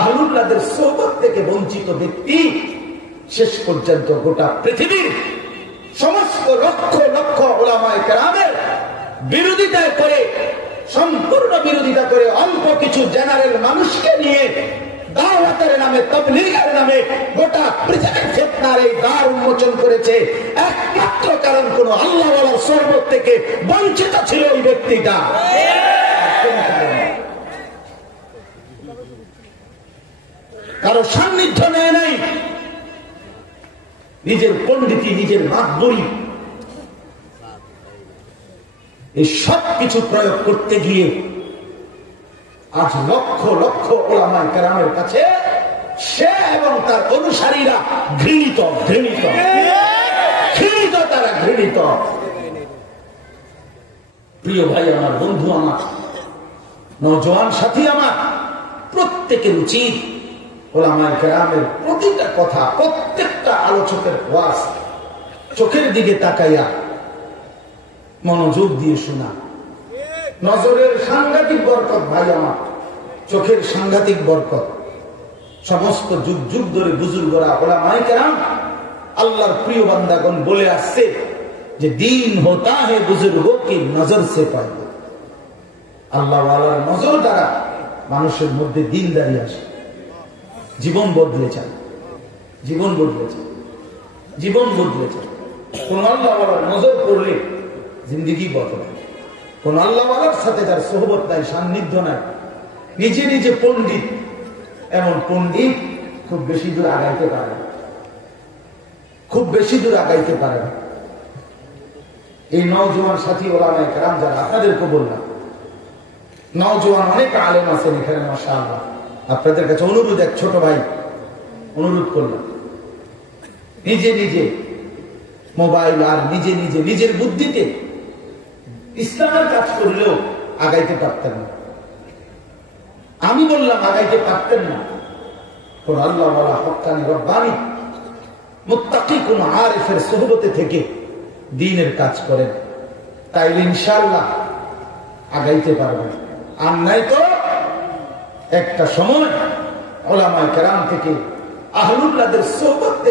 আহলুল্লাহদের সোহবত থেকে বঞ্চিত ব্যক্তি শেষ পর্যন্ত গোটা পৃথিবীর সমস্ত লক্ষ লক্ষ উলামায়ে কেরামের বিরোধিতা করে, সম্পূর্ণ বিরোধিতা করে, অল্প কিছু জেনারেল মানুষকে নিয়ে দাওয়াতের নামে, তাবলীগের নামে গোটা পৃথিবীর ফিতনার এই দ্বার উন্মোচন করেছে। একমাত্র কারণ কোন আল্লাহওয়ালার সোহবত থেকে বঞ্চিত ছিল এই ব্যক্তিটা। কারো সান্নিধ্য নেয় নাই, নিজের পণ্ডিতি, নিজের মাতবরি, এই সব কিছু প্রয়োগ করতে গিয়ে আজ লক্ষ লক্ষ উলামায়ে কেরামের কাছে সে এবং তার অনুসারীরা ঘৃণিত, ঘৃণিত, ঘৃণিত, তারা ঘৃণিত। প্রিয় ভাই আমার, বন্ধু আমার, নওজোয়ান সাথী আমার, প্রত্যেকের উচিত উলামায়ে কেরামের প্রতিটা কথা, প্রত্যেকটা আলোচকের ওয়াজ চোখের দিকে তাকাইয়া মনোযোগ দিয়ে শোনা। নজরের সাংঘাতিক বরকত ভাই আমার, চোখের সাংঘাতিক বরকত। সমস্ত যুগ যুগ ধরে বুজুর্গরা উলামায়ে কেরাম আল্লাহর প্রিয় বান্দাগণ বলে আসছে যে দিন হোতা হে বুজুর্গোं की নজর সে पैदा। আল্লাহ ওয়ালার নজর দ্বারা মানুষের মধ্যে দিনদারি আসে, জীবন বদলে যায়, জীবন বদলে যায়, জীবন বদলে যায়। কোন আল্লাহ ওয়ালার নজর পড়লে জিন্দেগি বদলে। কোন আল্লাহ ওয়ালার সাথে যার সোহবত নাই, সান্নিধ্য নাই, নিজে নিজে পণ্ডিত, এমন পণ্ডিত খুব বেশি দূর আগাইতে পারে না, খুব বেশি দূর আগাইতে পারে না। এই নওজোয়ান সাথী উলামায়ে কেরাম যারা, আপনাদেরকে বললাম, নওজোয়ান অনেক আলেম আছেন এখানে মাশাআল্লাহ। আপনাদের কাছে অনুরোধ, এক ছোট ভাই অনুরোধ করলাম, নিজে নিজে মোবাইল আর নিজে নিজে নিজের বুদ্ধিতে ইসলামের কাজ করলেও আগাইতে পারতেন না। আমি বললাম আগাইতে পারতেন না। কোন আল্লাহ ওয়ালা হক্কানি রব্বানি মুত্তাকি কোন আরিফের সোহবতে থেকে দ্বীনের কাজ করেন, তাইলে ইনশাআল্লাহ আগাইতে পারবেন। আর নাই তো একটা সময় উলামায়ে কেরাম থেকে, আহলুল্লাহদের সোহবত থেকে